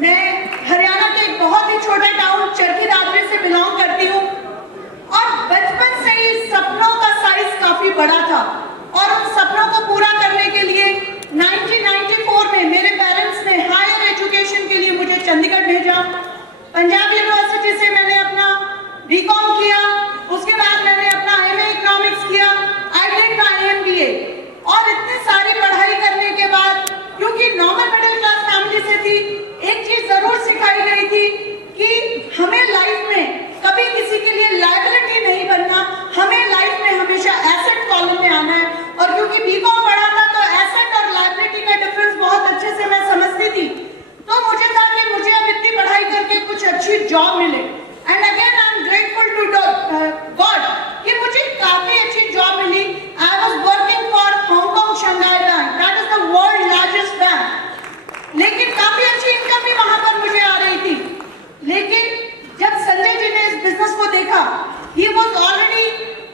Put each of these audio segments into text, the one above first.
मैं हरियाणा के एक बहुत ही छोटे टाउन चरखी दादरी से बिलोंग करती हूँ और बचपन से ही सपनों का साइज काफी बड़ा था और उन सपनों को पूरा करने के लिए 1994 में मेरे पेरेंट्स ने हायर एजुकेशन के लिए मुझे चंडीगढ़ भेजा। पंजाब यूनिवर्सिटी से मैंने अपना बीकॉम किया, उसके बाद मैंने अपना एमए इकोनॉमिक्स किया, आई डिड माय एमबीए। और इतनी सारी पढ़ाई करने के बाद, क्योंकि नॉर्मल मिडिल क्लास फैमिली से थी, एक चीज जरूर सिखाई गई थी कि हमें लाइफ में कभी किसी के लिए लायबिलिटी नहीं बनना, हमें लाइफ में हमेशा एसेट कॉलम में आना है। और क्योंकि बीकॉम पढ़ा था तो एसेट और लायबिलिटी का डिफरेंस बहुत अच्छे से मैं समझती थी, तो मुझे था कि मुझे अब इतनी पढ़ाई करके कुछ अच्छी जॉब मिले। And again I am grateful to God कि मुझे काफी अच्छी जॉब मिली। I was working for Hong Kong Shanghai bank, that is the world largest bank. लेकिन काफी अच्छी इनकम भी वहां पर मुझे आ रही थी। लेकिन जब संजय जी ने इस बिजनेस को देखा, he was already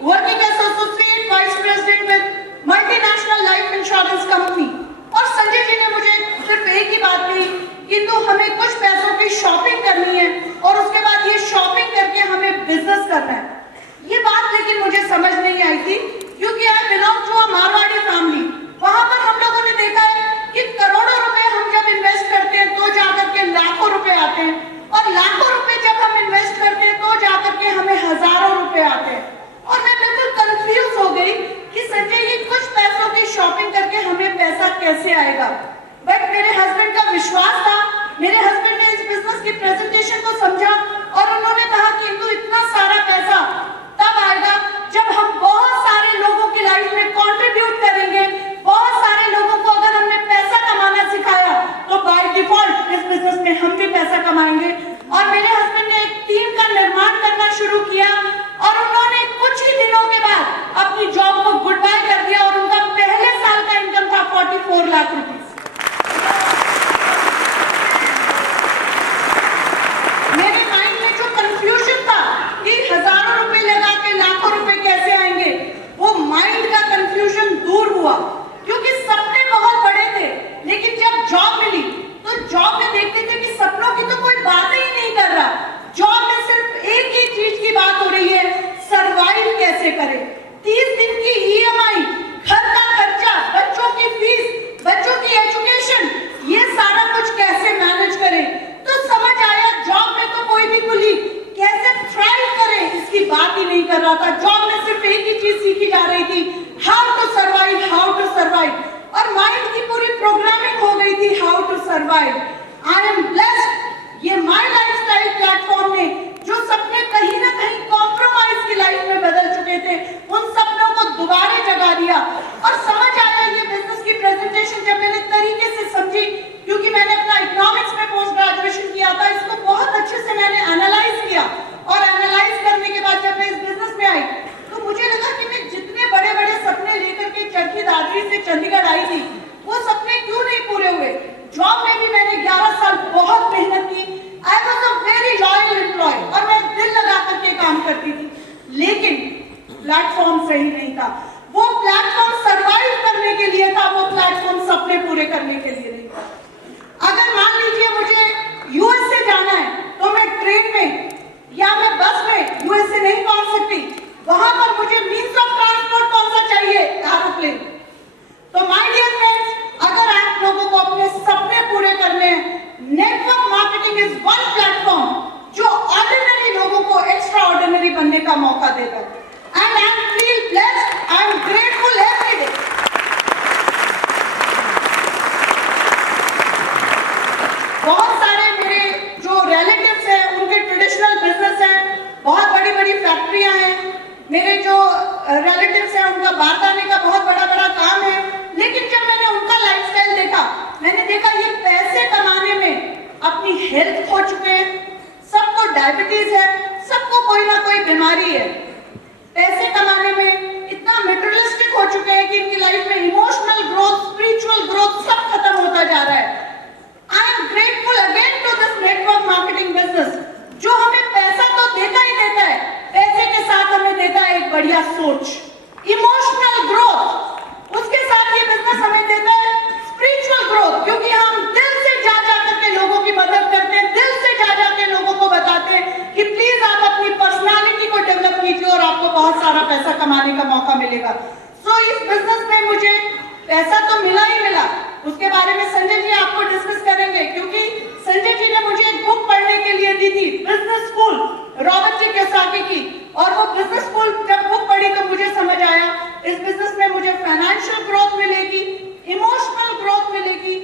working as associate vice president with multinational life insurance company, और संजय जी ने मुझे सिर्फ एक ही बात कही कि तो हमें कुछ पैसों की शॉपिंग करनी है और उसके बाद ये शॉपिंग करके हमें बिजनेस करना है। ये बात लेकिन मुझे समझ नहीं आई थी, क्योंकि I belong to a Marwari family. वहां पर हम लोगों ने देखा है कि करोड़ों रुपए हम जब इन्वेस्ट करते हैं तो जाकर के लाखों रुपए आते हैं, और लाखों रुपए जब हम इन्वेस्ट करते हैं तो जाकर के हमें हजारों रुपए आते हैं। और मैं बिल्कुल कंफ्यूज हो गई कि संजय जी कुछ पैसों की शॉपिंग करके हमें पैसा कैसे आएगा। बट मेरे हस्बैंड का विश्वास था, मेरे हस्बैंड ने इस बिजनेस की प्रेजेंटेशन को समझा और उन्होंने कहा कि इनको इतना सारा पैसा तब आएगा जब हम बहुत सारे लोगों की लाइफ में कंट्रीब्यूट करेंगे। बहुत सारे लोगों को अगर हमने पैसा कमाना सिखाया तो बाय डिफॉल्ट इस बिजनेस में हम भी पैसा कमाएंगे। और मेरे हस्बैंड ने एक टीम का निर्माण करना शुरू किया और उन्होंने कुछ ही दिनों के बाद अपनी जॉब को गुड बाय कर दिया और उनका पहले साल का इनकम था 44 लाख रुपए। मेरे माइंड में जो कंफ्यूजन था कि हजारों रुपए लगा के लाखों रुपए कैसे आएंगे, वो माइंड का कंफ्यूजन दूर हुआ, क्योंकि सपने बहुत बड़े थे। लेकिन जब जॉब मिली तो जॉब में देखते थे कि सपनों की तो कोई बात ही नहीं कर रहा। जॉब में सिर्फ एक ही चीज की बात हो रही है, सरवाइव कैसे करें। 30 दिन की ईएमआई, घर का खर्चा, बच्चों की फीस, बच्चों की एजुकेशन, ये सारा कुछ कैसे मैनेज करें। तो समझ आया जॉब में तो कोई भी कुलीग कैसे थ्राइव करे इसकी बात ही नहीं कर रहा था। जॉब में सिर्फ एक ही चीज सीखी जा रही थी, how to survive, how to survive. और माइंड की पूरी प्रोग्रामिंग हो गई थी how to survive. I am blessed, ये माय लाइफस्टाइल प्लेटफॉर्म ने जो सपने कहीं ना कहीं कॉम्प्रोमाइज की लाइफ में बदल चुके थे, उन सपनों को दोबारा जगा दिया। और समझ आया ये बिजनेस की प्रेजेंटेशन जब मैंने तरीके से समझी, क्योंकि मैंने अपना इकोनॉमिक्स में पोस्ट ग्रेजुएशन किया था, इसको बहुत अच्छे से मैंने एनालाइज किया। और एनालाइज करने के बाद जब मैं इस बिजनेस में आई तो मुझे लगा कि मैं जितने बड़े बड़े सपने लेकर के चरखी दादरी से चंडीगढ़ आई थी, वो सपने क्यों नहीं पूरे हुए। जॉब में भी मैंने 11 साल बहुत मेहनत की। I was a very loyal employee और मैं दिल लगा करके काम करती थी, लेकिन प्लेटफॉर्म सही नहीं था। वो प्लेटफॉर्म सर्वाइव करने के लिए था, वो प्लेटफॉर्म सपने पूरे करने के लिए नहीं था। अगर मान लीजिए मुझे यूएस से जाना है तो मैं ट्रेन में या मैं बस में यूएस से नहीं पहुंच सकती। वहां पर मुझे मीन्स ऑफ ट्रांसपोर्ट कौन सा चाहिए, एरोप्लेन। तो माय डियर फ्रेंड्स, अगर आप लोगों को अपने सपने पूरे करने हैं, network marketing is one platform जो ऑर्डिनरी लोगों को एक्स्ट्रा ऑर्डिनरी बनने का मौका देगा। And I feel blessed, I am grateful every day. बहुत सारे मेरे जो रिलेटिव्स हैं उनके ट्रेडिशनल बिजनेस हैं, बहुत बड़ी बड़ी फैक्ट्रियां हैं। मेरे जो रिलेटिव्स हैं उनका बाहर आने का बहुत बड़ा बड़ा काम है। लेकिन जब मैंने उनका लाइफस्टाइल देखा, मैंने देखा ये पैसे कमाने में अपनी हेल्थ खो चुके हैं। सबको डायबिटीज है, सबको कोई ना कोई बीमारी है। पैसे कमाने में इतना मटेरियलिस्टिक हो चुके हैं कि इनकी लाइफ में इमोशनल ग्रोथ, स्पिरिचुअल ग्रोथ सब खत्म होता जा रहा है। I am grateful again to this network marketing business जो हमें पैसा तो देता ही देता है, पैसे के साथ हमें देता है एक बढ़िया सोच, इमोशनल ग्रोथ। उसके साथ ये बिजनेस हमें देता है स्पिरिचुअल ग्रोथ, क्योंकि हम दिल से जा करके लोगों की मदद करते पड़ेगा। सो इस बिजनेस में मुझे पैसा तो मिला ही मिला, उसके बारे में संजय जी आपको डिस्कस करेंगे, क्योंकि संजय जी ने मुझे एक बुक पढ़ने के लिए दी थी, बिजनेस स्कूल, रॉबर्ट जी कियोसाकी की, और वो बिजनेस स्कूल जब बुक पढ़ी तो मुझे समझ आया इस बिजनेस में मुझे फाइनेंशियल ग्रोथ मिलेगी, इमोशनल ग्रोथ मिलेगी,